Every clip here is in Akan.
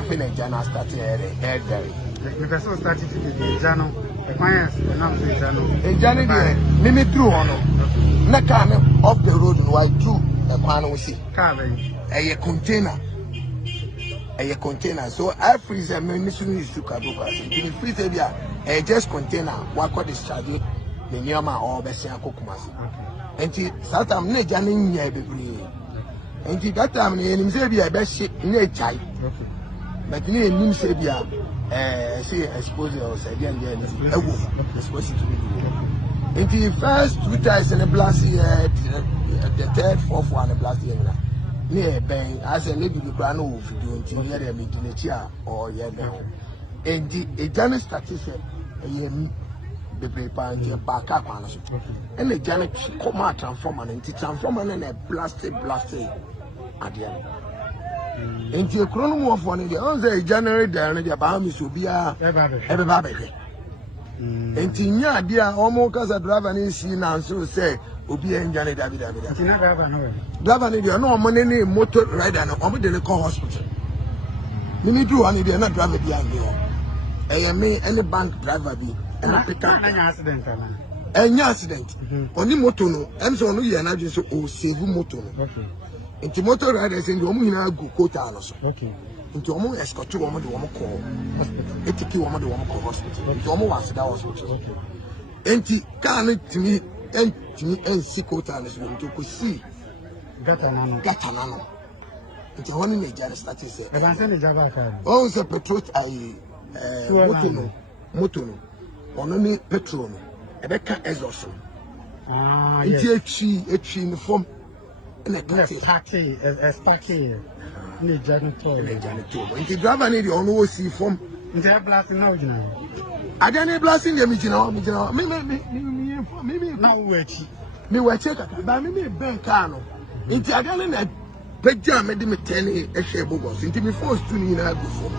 afin e jana start e dere me person started to the jano the clients now to jano e jana de me through ono na car me off the road no I through e kwan no see car a container so I freeze a mission is to cargo pass in freeze area a just container what call discharge the nyama or be say akokumas enti satam na jana nya bebre enti that time na enim say bia be she na chai but na enim say bia say Xposed or say dia dia ewo Xposed to be enti first 2 times in the blast year the third fourth one the blast year na near ben as a lady the brand of video until here me dinechia or yeah ben enti a jana started say the paper and back up on us. And the Janet come out transformer and transformer and a blasted at the end. And the chrono of one in the other January, the Bahamas will be a everybody. And Tina, dear, almost as a driver and see now, so say, will be in Janet David. Driver, you know, money motor rider and a call hospital. Mimi do one, they are not driving behind you. I may any bank driver be. And I pick up any accident. Only motor no, and so no, you're not just so save motor. Okay. Into motor riders in the woman go quota. Okay. Into almost escort to woman the woman call hospital. It took you woman the woman call hospital. Into almost that hospital. Okay. Enti can't to me and see quota and to see. Gatanano. Into one in the jar started say. But I'm saying the Java. Oh, the petrol motor. Only petrol, a better exhaust. It's a tree in the form and a party, a sparky, in a janitor. And the driver need the only see form. They're blasting out. I don't need blasting the original. Maybe now wait. Me were checker, but me bank cano. It's a gun in a pajama made me 10 a share Bogoso. Into me forced to me now before.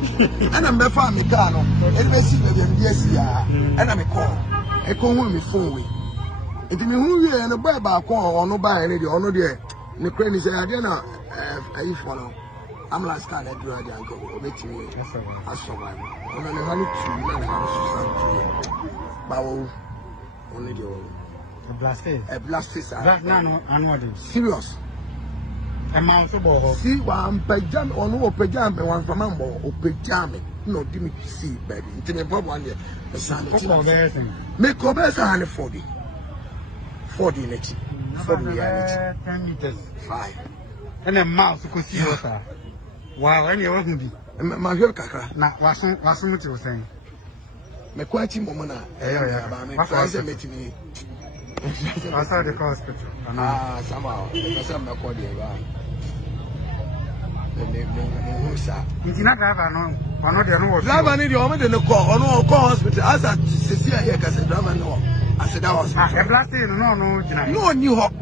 And I'm before me cano. And we see them, yes, and I'm a call. I call me phone. Into me who we are in a buy back or no buy any or no there. The crane is a dinner. I follow. I'm last time I do a uncle. Obey me. I survive. And I never look to you. Bow only the blasters. A blasters are serious. See one pajam or no pajam, one from Mambo or pajam. No, didn't see, baby. Into the bob 1 year. The sun make over 140. 40 next 40 10 meters 5. And a mouse could see water. Wow, and you wouldn't be. My girl Kaka. Now, what's what you were saying? My quite moment. I said, meet me. I saw the hospital. Somehow, I'm not calling you. You cannot have another driver need your woman in the call or no call hospital. As I see here, I said, driver no. I said, that was a blasted. No, new hop.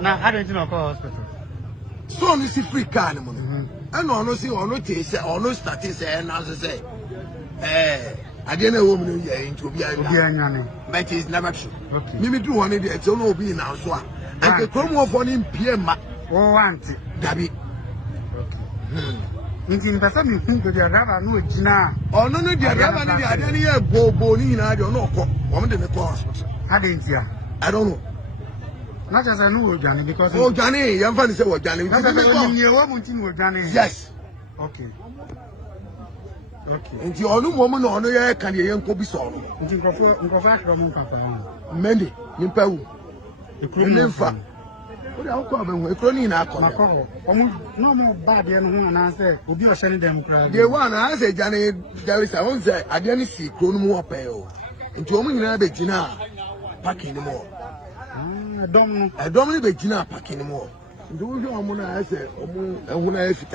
Now, I don't know call hospital. So, you see free car. I know, see, or no taste, or no status, and as I say, I didn't know woman into be but it's never true. Mimi do one idea, it's all be now. So, I can come off on him, PM. Oh, Auntie Gabby. In person, you think to the driver, no, Gina. Oh, no, the driver, I didn't hear Bonina, I don't know, woman in the hospital. I didn't hear. I don't know. Not as I know, Johnny, because oh, Johnny, you're funny, say what Johnny. Yes. Okay. Okay. And you all know woman on the air can you be sorry. Many, you pay. You couldn't live for. What come with Cronina? No more bad, and I said, will be a sending them. The one I said, Johnny, there is a one say, I didn't see Crono pay. And you only have a Gina packing the more. I don't need a Gina packing the more. Do you want to say, and when I fit a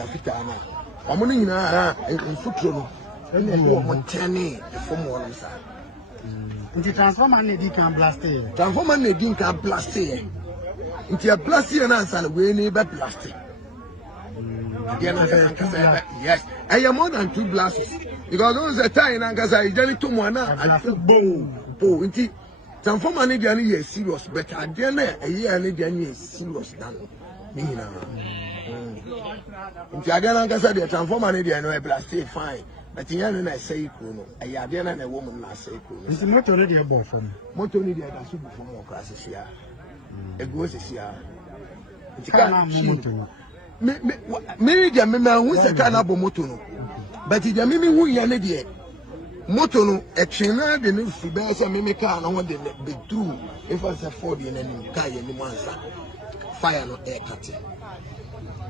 I'm only in a foot. And then you want 10 from one side. The transformer need can blast it. Transformer need can blast it. Into a blast and answer, we need a blast it. Yes, I am more than 2 blasts. Because those are time and I didn't to one. I feel boom. Indeed, transformer need a serious, but I didn't a year and a serious done. Nti ade na nkasa de transformer ne de no e plastic fine. But you know na say ku no. E ya de na woman na say ku no. Nti motor no de bo from. Motor ni de da so bu from o class sia. E go sia. Nti Ka na motor no. Me de me hu se ka na bo motor no. But de me hu ya ne de motor no e twena de no fi be se me ka na ho de be true. If I say Ford in any car ye ni mansa. Fire no air cut.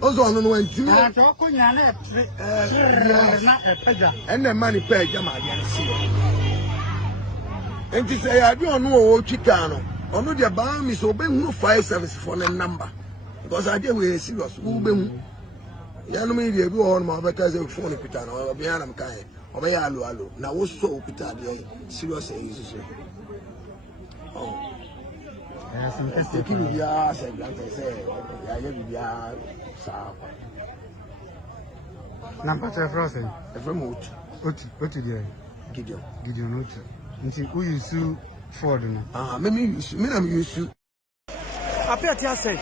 Also no one to Ah, to ko nya na and the money pay jama ya see. And to say I don't know Chicano. Ono dia ba mi so be hu 574 na number. Because I dey we serious. Who be hu. Ya no me dey do on ma be ka say phone pita na obi anam kai. Obi ya alo. Na wo so pita dey serious e so. Oh. Yes, Taking the ass and say, I have the ass. Number 12 Frozen. Every mood. What today? Gideon. Gideon Oti. Nti who you sue Ford no? Ah, me am used to. Appear to say.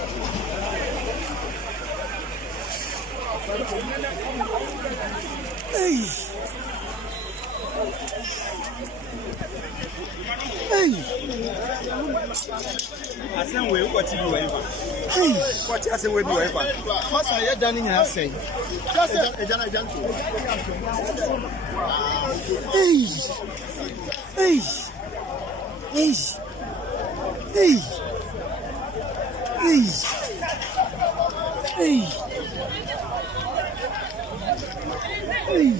Hey. I send we what you do ever. Hey. What I say we do ever. What's I done in your say? Just a jana. Hey. Hey. Hey. Hey. Hey. Hey. Hey.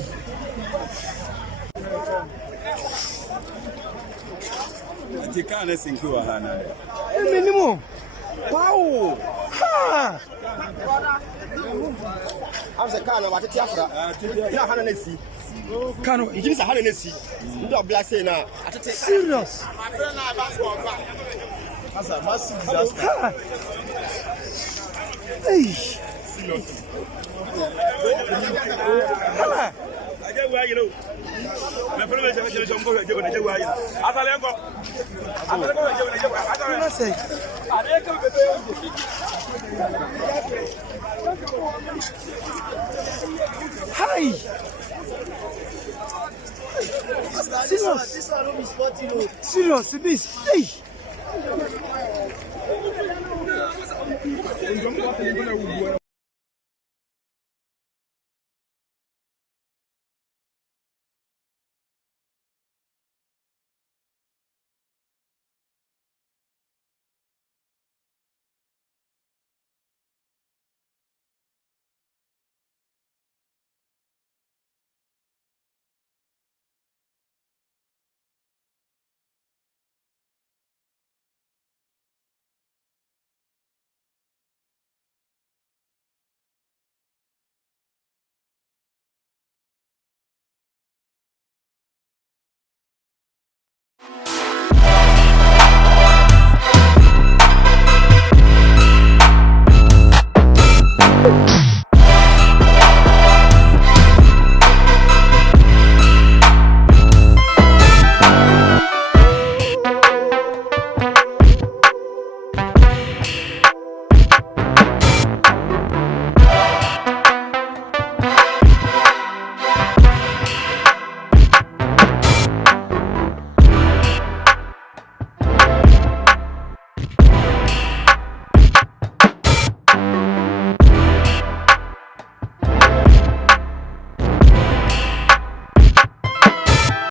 The car is in Kuahana. Minimum. Wow. Ha. I'm the kind of what it is. Now, Hanesi. Kano, It is a Hanesi. You are blessing now. serious. That's a massive disaster. Ha. Hey. Ha. I get where you know. My friend is going to go to the way. What I say? Hi. Serious, this. Hey.